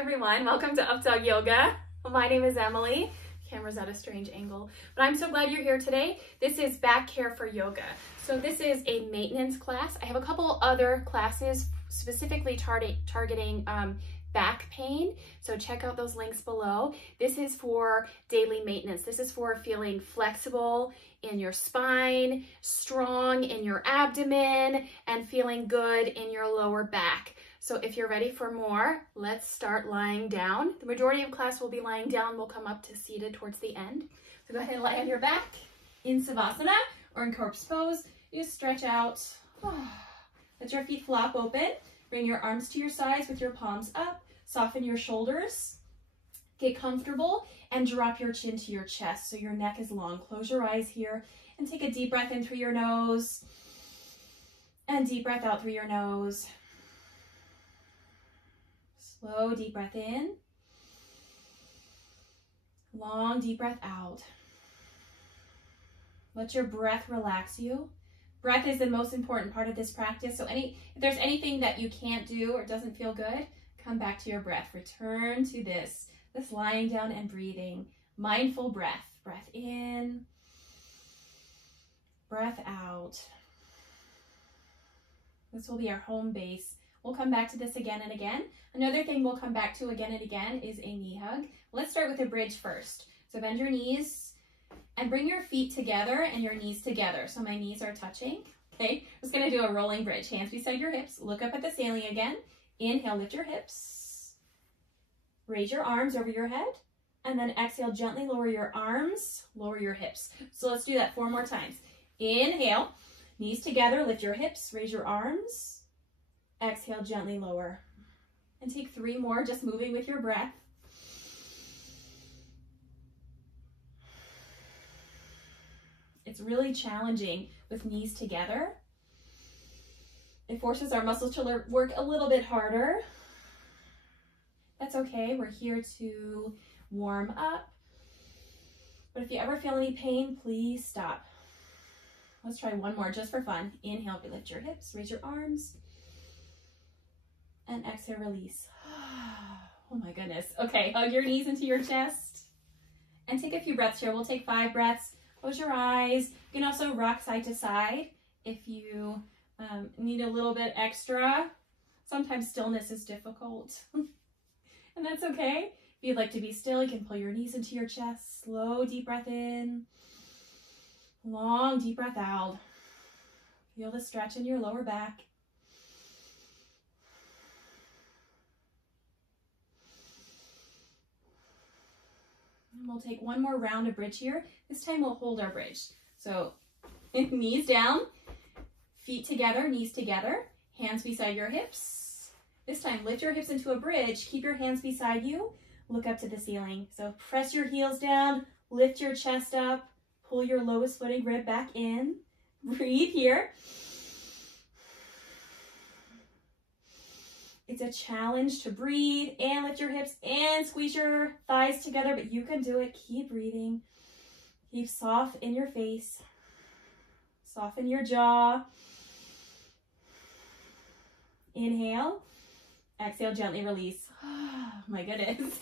everyone, welcome to Updawg-Yoga. My name is Emily. Camera's at a strange angle, but I'm so glad you're here today. This is back care for yoga. So this is a maintenance class. I have a couple other classes specifically targeting back pain. So check out those links below. This is for daily maintenance. This is for feeling flexible in your spine, strong in your abdomen, and feeling good in your lower back. So if you're ready for more, let's start lying down. The majority of class will be lying down. We'll come up to seated towards the end. So go ahead and lie on your back in Savasana or in corpse pose. You stretch out. Let your feet flop open. Bring your arms to your sides with your palms up. Soften your shoulders. Get comfortable and drop your chin to your chest so your neck is long. Close your eyes here and take a deep breath in through your nose and deep breath out through your nose. Slow, deep breath in. Long, deep breath out. Let your breath relax you. Breath is the most important part of this practice. So if there's anything that you can't do or doesn't feel good, come back to your breath. Return to this lying down and breathing. Mindful breath. Breath in. Breath out. This will be our home base. We'll come back to this again and again. Another thing we'll come back to again and again is a knee hug. Let's start with a bridge first. So bend your knees and bring your feet together and your knees together. So my knees are touching. Okay, I'm just gonna do a rolling bridge. Hands beside your hips. Look up at the ceiling again. Inhale, lift your hips. Raise your arms over your head. And then exhale, gently lower your arms, lower your hips. So let's do that 4 more times. Inhale, knees together, lift your hips, raise your arms. Exhale, gently lower. And take 3 more, just moving with your breath. It's really challenging with knees together. It forces our muscles to work a little bit harder. That's okay, we're here to warm up. But if you ever feel any pain, please stop. Let's try 1 more just for fun. Inhale, lift your hips, raise your arms. And exhale, release. Oh my goodness. Okay, hug your knees into your chest. And take a few breaths here. We'll take 5 breaths. Close your eyes. You can also rock side to side if you need a little bit extra. Sometimes stillness is difficult. And that's okay. If you'd like to be still, you can pull your knees into your chest. Slow, deep breath in. Long, deep breath out. Feel the stretch in your lower back. And we'll take 1 more round of bridge here. This time we'll hold our bridge. So knees down, feet together, knees together, hands beside your hips. This time lift your hips into a bridge, keep your hands beside you, look up to the ceiling. So press your heels down, lift your chest up, pull your lowest footing rib back in. Breathe here. It's a challenge to breathe and lift your hips and squeeze your thighs together, but you can do it. Keep breathing. Keep soft in your face. Soften your jaw. Inhale. Exhale, gently release. Oh, my goodness.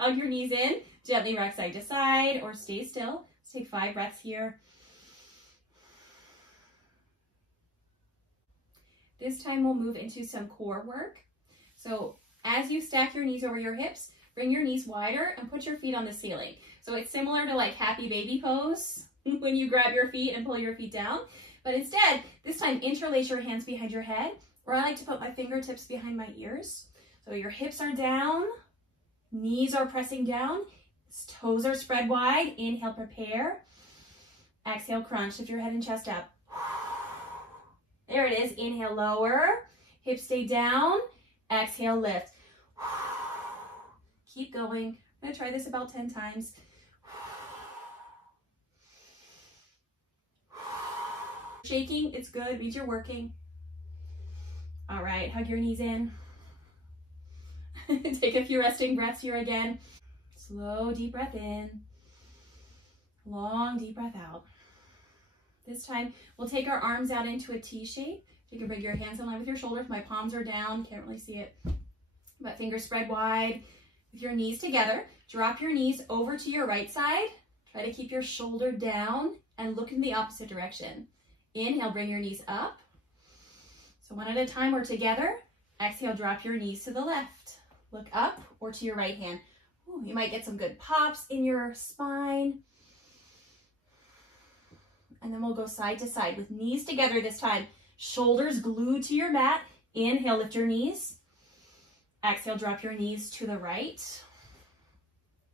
Hug your knees in. Gently rock side to side or stay still. Let's take 5 breaths here. This time we'll move into some core work. So as you stack your knees over your hips, bring your knees wider and put your feet on the ceiling. So it's similar to like happy baby pose when you grab your feet and pull your feet down. But instead, this time interlace your hands behind your head, or I like to put my fingertips behind my ears. So your hips are down, knees are pressing down, toes are spread wide. Inhale, prepare. Exhale, crunch. Lift your head and chest up. There it is. Inhale, lower. Hips stay down. Exhale, lift. Keep going. I'm going to try this about 10 times. Shaking, it's good. It means you're working. All right, hug your knees in. Take a few resting breaths here again. Slow, deep breath in. Long, deep breath out. This time, we'll take our arms out into a T shape. You can bring your hands in line with your shoulders. My palms are down, can't really see it. But fingers spread wide with your knees together. Drop your knees over to your right side. Try to keep your shoulder down and look in the opposite direction. Inhale, bring your knees up. So one at a time or together. Exhale, drop your knees to the left. Look up or to your right hand. Ooh, you might get some good pops in your spine. And then we'll go side to side with knees together this time. Shoulders glued to your mat. Inhale, lift your knees. Exhale, drop your knees to the right.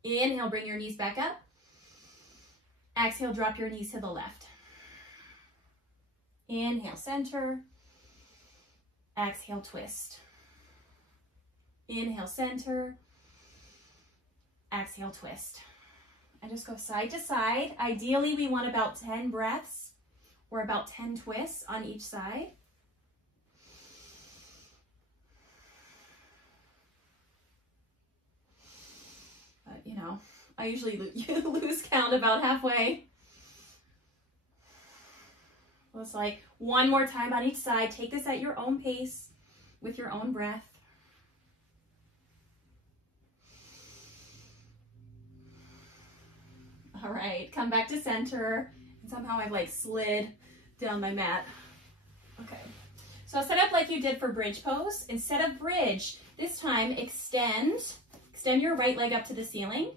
Inhale, bring your knees back up. Exhale, drop your knees to the left. Inhale, center. Exhale, twist. Inhale, center. Exhale, twist. And just go side to side. Ideally, we want about 10 breaths or about 10 twists on each side. But, you know, I usually lose count about halfway. Well, it's like one more time on each side. Take this at your own pace with your own breath. All right, come back to center. And somehow I've like slid down my mat. Okay, so set up like you did for bridge pose. Instead of bridge, this time extend your right leg up to the ceiling,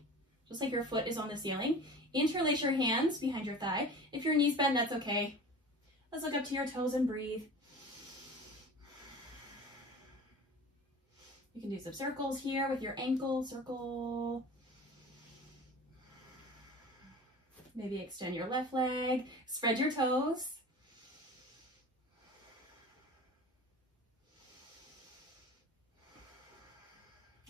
just like your foot is on the ceiling. Interlace your hands behind your thigh. If your knees bend, that's okay. Let's look up to your toes and breathe. You can do some circles here with your ankle, circle. Maybe extend your left leg, spread your toes.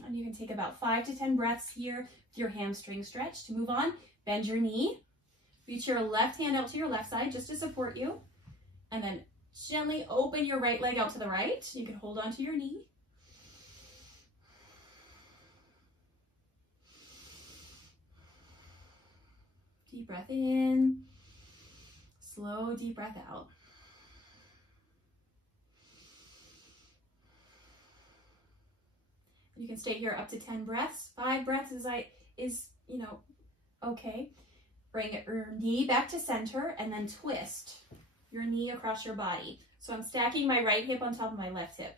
And you can take about 5 to 10 breaths here with your hamstring stretch. To move on, bend your knee. Reach your left hand out to your left side just to support you. And then gently open your right leg out to the right. You can hold onto your knee. Deep breath in. Slow, deep breath out. You can stay here up to 10 breaths. 5 breaths is okay. Bring your knee back to center and then twist your knee across your body. So I'm stacking my right hip on top of my left hip.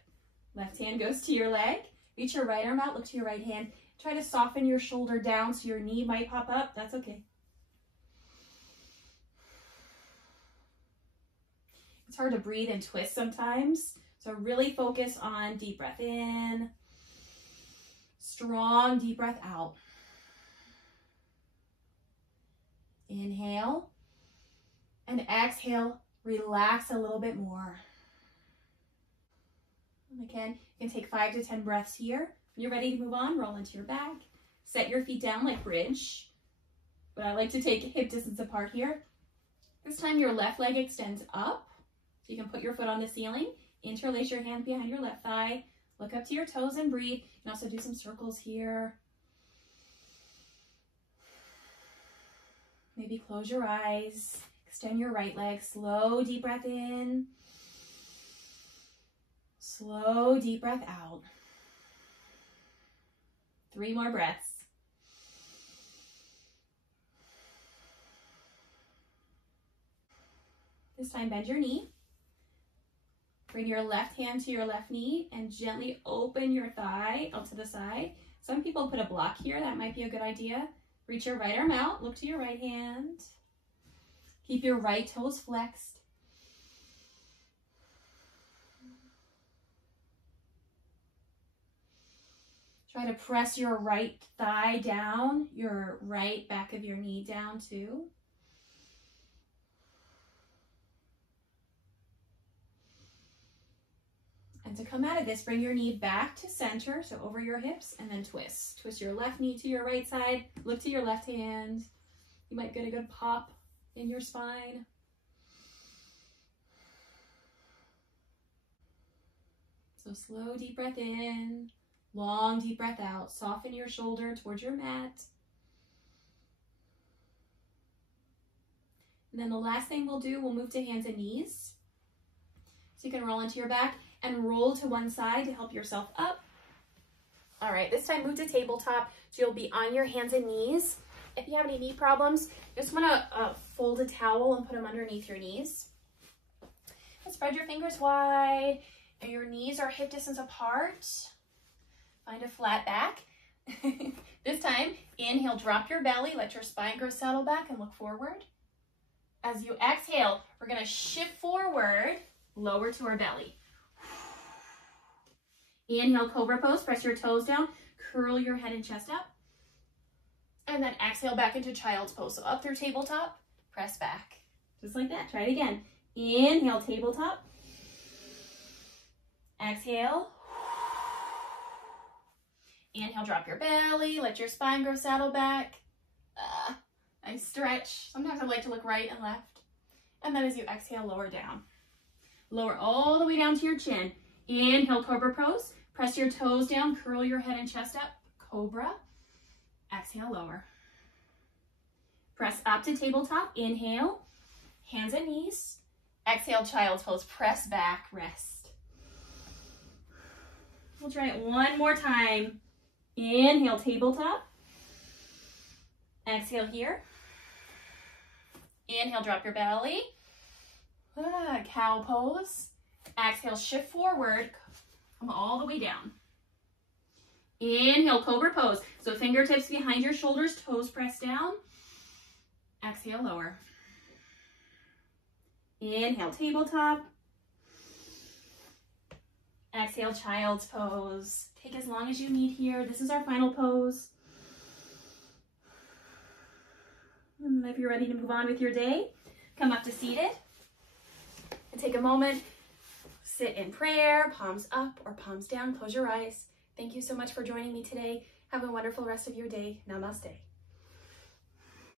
Left hand goes to your leg. Reach your right arm out, look to your right hand. Try to soften your shoulder down so your knee might pop up. That's okay. It's hard to breathe and twist sometimes. So really focus on deep breath in. Strong deep breath out. Inhale. And exhale. Relax a little bit more. And again, you can take 5 to 10 breaths here. When you're ready to move on, roll into your back. Set your feet down like bridge. But I like to take hip distance apart here. This time your left leg extends up. So you can put your foot on the ceiling. Interlace your hand behind your left thigh. Look up to your toes and breathe. You can also do some circles here. Maybe close your eyes. Extend your right leg. Slow, deep breath in. Slow, deep breath out. 3 more breaths. This time, bend your knee. Bring your left hand to your left knee and gently open your thigh out to the side. Some people put a block here. That might be a good idea. Reach your right arm out. Look to your right hand. Keep your right toes flexed. Try to press your right thigh down, your right back of your knee down too. And to come out of this, bring your knee back to center, so over your hips, and then twist. Twist your left knee to your right side. Look to your left hand. You might get a good pop in your spine. So slow, deep breath in. Long, deep breath out. Soften your shoulder towards your mat. And then the last thing we'll do, we'll move to hands and knees. So you can roll into your back and roll to one side to help yourself up. All right, this time move to tabletop, so you'll be on your hands and knees. If you have any knee problems, you just want to fold a towel and put them underneath your knees. And spread your fingers wide, and your knees are hip distance apart. Find a flat back. This time, inhale, drop your belly, let your spine grow, settle back, and look forward. As you exhale, we're going to shift forward, lower to our belly. Inhale, cobra pose, press your toes down, curl your head and chest up. And then exhale back into child's pose. So up through tabletop, press back. Just like that. Try it again. Inhale, tabletop. Exhale. Inhale, drop your belly, let your spine grow, saddle back. Nice stretch. Sometimes I like to look right and left. And then as you exhale, lower down. Lower all the way down to your chin. Inhale, cobra pose. Press your toes down, curl your head and chest up. Cobra. Exhale, lower. Press up to tabletop. Inhale, hands and knees. Exhale, child's pose. Press back, rest. We'll try it one more time. Inhale, tabletop. Exhale here. Inhale, drop your belly. Cow pose. Exhale, shift forward. Come all the way down. Inhale, cobra pose. So fingertips behind your shoulders, toes press down. Exhale, lower. Inhale, tabletop. Exhale, child's pose. Take as long as you need here. This is our final pose. And then if you're ready to move on with your day, come up to seated. And take a moment. Sit in prayer, palms up or palms down. Close your eyes. Thank you so much for joining me today. Have a wonderful rest of your day. Namaste.